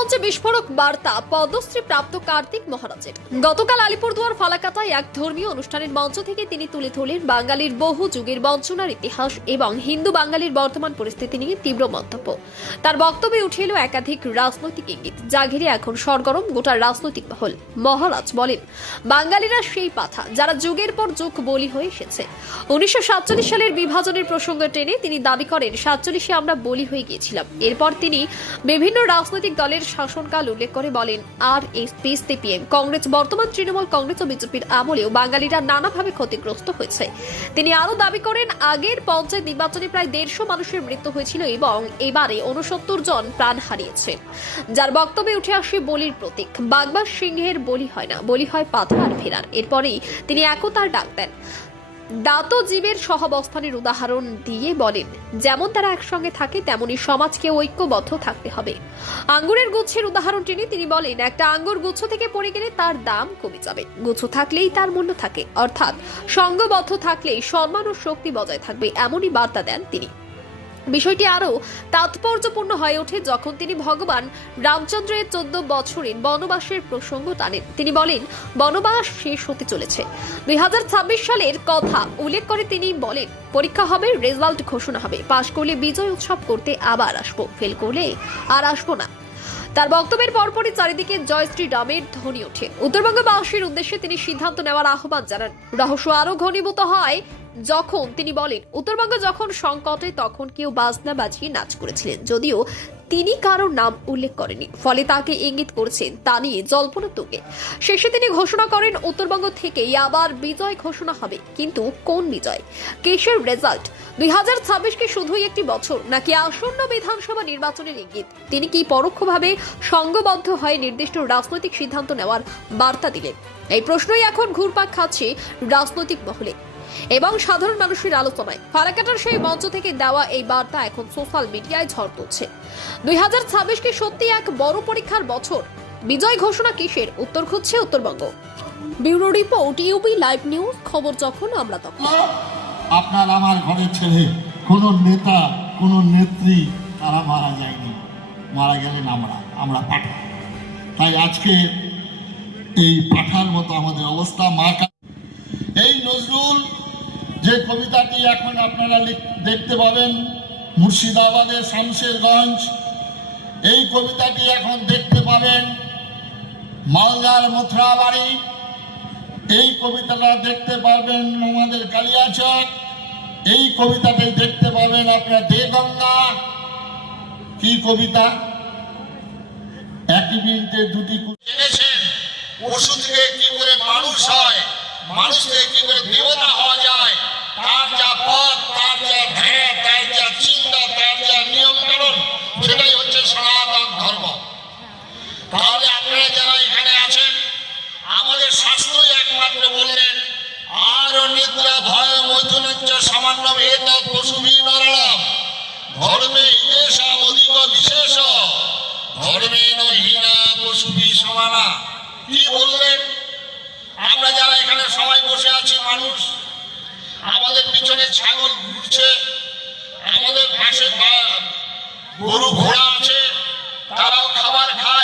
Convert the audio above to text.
মঞ্চে বিস্ফোরক বার্তা পদ্মশ্রী প্রাপ্ত কার্তিক মহারাজের। গতকাল আলিপুরদুয়ার ফালাকাটায় এক ধর্মীয় অনুষ্ঠানের মঞ্চ থেকে তিনি তুলে ধরলেন বাঙালির বহু যুগের বঞ্চনার ইতিহাস এবং হিন্দু বাঙালির বর্তমান পরিস্থিতি নিয়ে তীব্র মন্তব্য। তার বক্তব্যে উঠে এলো একাধিক রাজনৈতিক ইঙ্গিত, যা ঘিরে এখন সরগরম গোটা রাজনৈতিক মহল। মহারাজ বলেন, বাঙালিরা সেই পাঠা যারা যুগের পর যুগ বলি হয়ে এসেছে। 1947 সালের বিভাজনের প্রসঙ্গ টেনে তিনি দাবি করেন, 47-এ আমরা বলি হয়ে গিয়েছিলাম। এরপর তিনি বিভিন্ন রাজনৈতিক দলের শাসনকাল উল্লেখ করে বলেন, আরএসপি, সিপিএম, কংগ্রেস, বর্তমান তৃণমূল কংগ্রেস ও বিজেপির আমলেও বাঙালিরা নানাভাবে ক্ষতিগ্রস্ত হয়েছে। তিনি আরও দাবি করেন, আগের পঞ্চায়েত নির্বাচনে প্রায় 150 মানুষের মৃত্যু হয়েছিল এবং এবারে 69 জন প্রাণ হারিয়েছে। যার বক্তব্যে উঠে আসে বলির প্রতীক। বাগবা সিংহের বলি হয় না, বলি হয় পাথা আর ভেড়ার। এরপরেই তিনি একতার ডাক দেন। দাতো জীবের সহাবস্থানের উদাহরণ দিয়ে বলেন, যেমন তারা একসঙ্গে থাকে তেমনি সমাজকে ঐক্যবদ্ধ থাকতে হবে। আঙ্গুরের গুচ্ছের উদাহরণ টেনে তিনি বলেন, একটা আঙ্গুর গুচ্ছ থেকে পড়ে গেলে তার দাম কমে যাবে, গুচ্ছ থাকলেই তার মূল্য থাকে। অর্থাৎ সঙ্গবদ্ধ থাকলেই সম্মান ও শক্তি বজায় থাকবে, এমনই বার্তা দেন তিনি। বিষয়টি আরও তাৎপর্যপূর্ণ হয়ে ওঠে যখন তিনি ভগবান রামচন্দ্রের 14 বছরের বনবাসের প্রসঙ্গ টানেন। তিনি বলেন, বনবাস শেষ হতে চলেছে। 2026 সালের কথা উল্লেখ করে তিনি বলেন, পরীক্ষা হবে, রেজাল্ট ঘোষণা হবে, পাশ করলে বিজয় উৎসব করতে আবার আসবো, ফেল করলে আর আসবো না। তার বক্তব্যের পরপরই চারিদিকে জয় শ্রীরামের ধ্বনি ওঠে। উত্তরবঙ্গবাসীর উদ্দেশ্যে তিনি সিদ্ধান্ত নেওয়ার আহ্বান জানান। রহস্য আরও ঘনীভূত হয় যখন তিনি বলেন, উত্তরবঙ্গ যখন সংকটে তখন কেউ বাজনা বাজিয়ে নাচ করেছিলেন, যদিও তিনি কারোর নাম উল্লেখ করেনি, ফলে তাকে ইঙ্গিত করছেন তা নিয়ে জল্পনা তুঙ্গে। শেষে তিনি ঘোষণা করেন, উত্তরবঙ্গ থেকেই আবার বিজয় ঘোষণা হবে। কিন্তু কোন বিজয়, কিসের রেজাল্ট? 2026 কি শুধুই একটি বছর, নাকি আসন্ন বিধানসভা নির্বাচনের ইঙ্গিত? তিনি কি পরোক্ষভাবে সংঘবদ্ধ হয়ে নির্দিষ্ট রাজনৈতিক সিদ্ধান্ত নেওয়ার বার্তা দিলেন? এই প্রশ্নই এখন ঘুরপাক খাচ্ছে রাজনৈতিক মহলে এবং সাধারণ মানুষের আলোচনায়। ফালাকাটার সেই মঞ্চ থেকে দেওয়া এই বার্তা এখন সোশ্যাল মিডিয়ায় ঝড় তুলছে। 2026 কি সত্যি এক বড় পরীক্ষার বছর? বিজয় ঘোষণা কিসের? উত্তর খুঁজছে Uttarbanga. Bureau report, UB live news, খবর যখন আমরা তখন। আপনার আমার ঘরের ছেলে, কোন নেতা, কোন নেত্রী তারা মারা যায়নি, মারা গেলেন আমরা পাঠা। তাই আজকে এই পাঠার মতো আমাদের অবস্থা। এই নজরুল যে কবিতাটি এখন আপনারা দেখতে পাবেন মুর্শিদাবাদের শামশেরগঞ্জ, এই কবিতাটি এখন দেখতে পাবেন মালদার মথুরাবাড়ি, এই কবিতাটা দেখতে পাবেন আমাদের কালিয়াচক, এই কবিতাটি দেখতে পাবেন আপনার দেগঙ্গা। কি কবিতা? একই মিনিটে দুটি জেনেছেন পশু থেকে কি করে মানুষ হয়, মানুষ থেকে কি করে দেবতা হওয়া যায়, তার যা পথ, তার যা ধারা, তার যা চিন্তা, তার যা নিয়ম কানুন, সেটাই হচ্ছে সনাতন ধর্ম। তাহলে আপনারা যারা এখানে আছেন, আমাদের শাস্ত্রই একমাত্র বললেন, আর নিদ্রা ভয় মৈথুনচ্চ সামান্য এত পশুবি নরণম ধর্মে হিতেশা অধিক বিশেষ ধর্মেণ হীনা পশুবি সমানা। কি বললেন? আমরা যারা এখানে সবাই বসে আছি মানুষ, আমাদের পিছনে ছাগল ঘুরছে, আমাদের পাশে গরু ঘোড়া আছে, তারাও খাবার খায়।